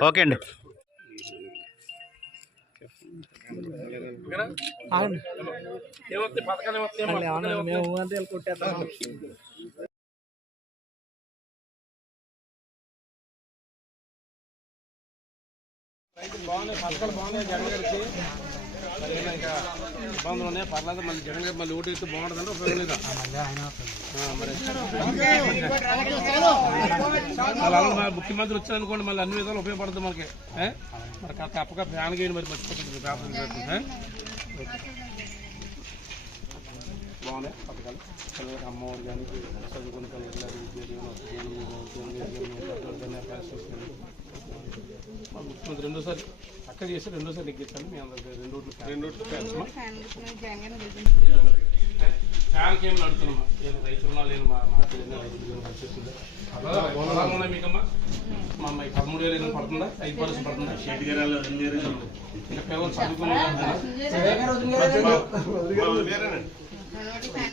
Okay అండి. మేము అంటే కొట్టేస్తాం బాగున్నాయి పథకాలు బాగున్నాయి జగన్ గారికి. ఇబ్బందులు ఉన్నాయి పర్లేదు మళ్ళీ జగన్ గారు మళ్ళీ ఓటు వేస్తే బాగుంటుందంటే ఉపయోగం లేదా మరి ముఖ్యమంత్రి వచ్చారనుకోండి మళ్ళీ అన్ని విధాలు ఉపయోగపడుతుంది మనకి మరి తప్పక ఫ్యాన్ గేయండి మరి మర్చిపోతుంది పేపర్ బాగున్నాయి పథకాలు పిల్లలకి అమ్మఒడి కానీ చదువుకున్న పిల్లలకి ఉద్యోగం ముఖ్యమంత్రి రెండోసారి అక్క చేసి రెండోసారి నెగ్గించాలి మీ అందరికి రెండు ఓట్లు రెండు ఓట్లు ఫ్యాన్కి ఏమి నడుతున్నామా ఏదో రైతున్నా లేని మా మా రైతులు ఏమైనా వచ్చేస్తుందా పొలాలు ఉన్నాయి మీకమ్మా మా అమ్మాయి పదమూడు వేలు ఏమైనా పడుతుందా ఐదు పర్సెంట్ పడుతుందా ఇంకా పిల్లలు చదువుకున్నారు